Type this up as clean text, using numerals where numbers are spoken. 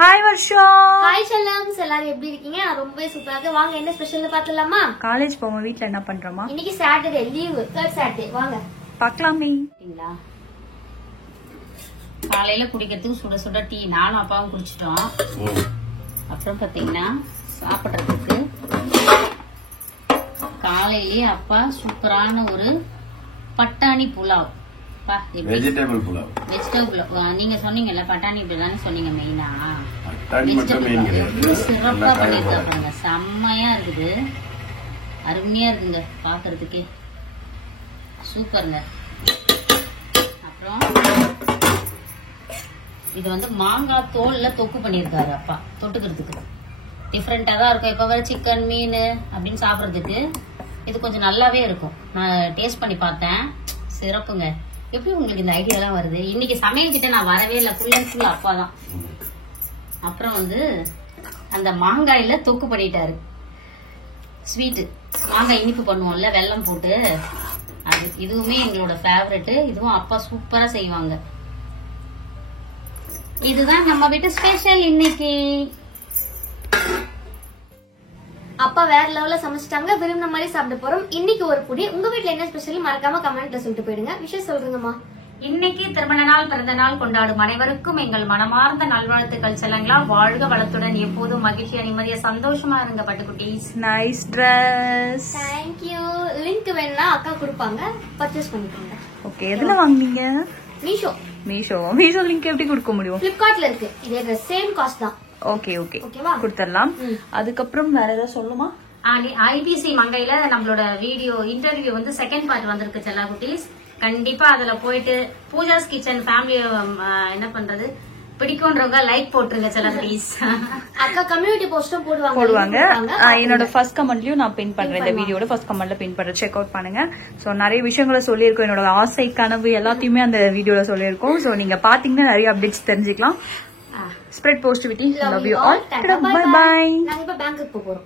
Hi Varsha. Hi செல்லம்ஸ், எல்லாரும் எப்படி இருக்கீங்க? ரொம்ப சூப்பரா இருக்கு. வாங்க என்ன ஸ்பெஷல்னு பார்த்தலாமா? காலேஜ் போவோம், வீட்ல என்ன பண்றோமா? இன்னைக்கு சாட்டர்டே லீவு, தேர்ட் சாட்டர்டே. வாங்க பார்க்கலாமே. காலையில குடிக்கிறதுக்கு சுட சுட டீ நானும் அப்பாவும் குடிச்சிட்டோம். அப்புறம் பாத்தீங்கன்னா சாப்பிட்றதுக்கு காலையிலேயே அப்பா சூப்பரான ஒரு பட்டாணி புலாவ். வெஜிடபிள் புலாவ். நீங்க சொன்னீங்கல்ல பட்டாணி தானே சொன்னீங்க மெயினா. சிறப்பா பண்ணிருக்காங்க, செம்மையா இருக்குது, அருமையா இருக்குங்க பாக்குறதுக்கே, சூப்பருங்க. அப்புறம் இது வந்து மாங்காய் தோல்ல தொக்கு பண்ணிருக்காரு அப்பா. தொட்டுக்கிறதுக்கு டிஃப்ரெண்டா தான் இருக்கும். இப்ப வர சிக்கன் மீன் அப்படின்னு சாப்பிட்றதுக்கு இது கொஞ்சம் நல்லாவே இருக்கும். நான் டேஸ்ட் பண்ணி பார்த்தேன், சிறப்புங்க. எப்படி உங்களுக்கு இந்த ஐடியா எல்லாம் வருது? இன்னைக்கு சமையல் கிட்ட நான் வரவே இல்லை, ஃபுல் அண்ட் ஃபுல் அப்பா தான். அப்புறம் வந்து அந்த மாங்காயில தொக்கு பண்ணிட்டாரு. ஸ்வீட்டு மாங்காய் இனிப்பு பண்ணுவோம்ல வெல்லம் போட்டு, அது இதுவுமே எங்களோட ஃபேவரெட். இதுவும் அப்பா சூப்பரா செய்வாங்க. இதுதான் நம்ம வீட்டு ஸ்பெஷல் இன்னைக்கு. அப்பா வேற லெவல்ல சமைச்சிட்டாங்க, விரும்பின மாதிரி சாப்பிட போறோம். இன்னைக்கு ஒரு புடி. உங்க வீட்ல என்ன ஸ்பெஷல் மறக்காம கமெண்ட்ல சொல்லிட்டு போயிடுங்க. விஷயம் சொல்றீங்கம்மா. இன்னைக்கு திருமண நாள் பிறந்த நாள் கொண்டாடும் அனைவருக்கும் எங்கள் மனமார்ந்த நல்வாழ்த்துக்கள். செல்லங்களா, வாழ்க வளத்துடன் எப்போதும் மகிழ்ச்சியா நிம்மதியா சந்தோஷமா இருங்க பட்டுக்குட்டீஸ். Nice dress. தேங்க்யூ. லிங்க் வேணும்னா அக்கா கொடுப்பாங்க, பர்ச்சேஸ் பண்ணிக்கோங்க. ஓகே, எதுல வாங்குனீங்க? மீஷோ. மீஷோ லிங்க் எப்படி கொடுக்க முடியும்? பிளிப்கார்ட்ல இருக்கு. இதே ட்ரெஸ் சேம் காஸ்ட் தான். ஓகே ஓகே, கொடுத்துடலாம். அதுக்கப்புறம் வேற ஏதாவது சொல்லுமா? ஐபிசி மங்கையில நம்மளோட வீடியோ இன்டர்வியூ வந்து செகண்ட் பார்ட் வந்திருக்கு செல்லா குட்டீஸ். கண்டிப்பா அதுல போயிட்டு பூஜாஸ் கிச்சன் ஃபேமிலி என்ன பண்றது பிடிக்கும்ன்றவங்க லைக் போட்டுருங்க செல்லா குட்டீஸ். அக்கா கம்யூனிட்டி போஸ்டும் போடுவாங்க. என்னோட ஃபர்ஸ்ட் கமெண்ட்லயும் நான் பின் பண்றேன், இந்த வீடியோட ஃபர்ஸ்ட் கமெண்ட்ல பின் பண்றேன், செக் அவுட் பண்ணுங்க. சோ நிறைய விஷயங்களை சொல்லியிருக்கோம், என்னோட ஆசை கனவு எல்லாத்தையுமே அந்த வீடியோல சொல்லியிருக்கோம். சோ நீங்க பாத்தீங்கன்னா நிறைய அப்டேட்ஸ் தெரிஞ்சுக்கலாம். Spread positivity. Love you all. Bye bye. நாங்க இப்ப பேங்க்குக்கு போறோம்.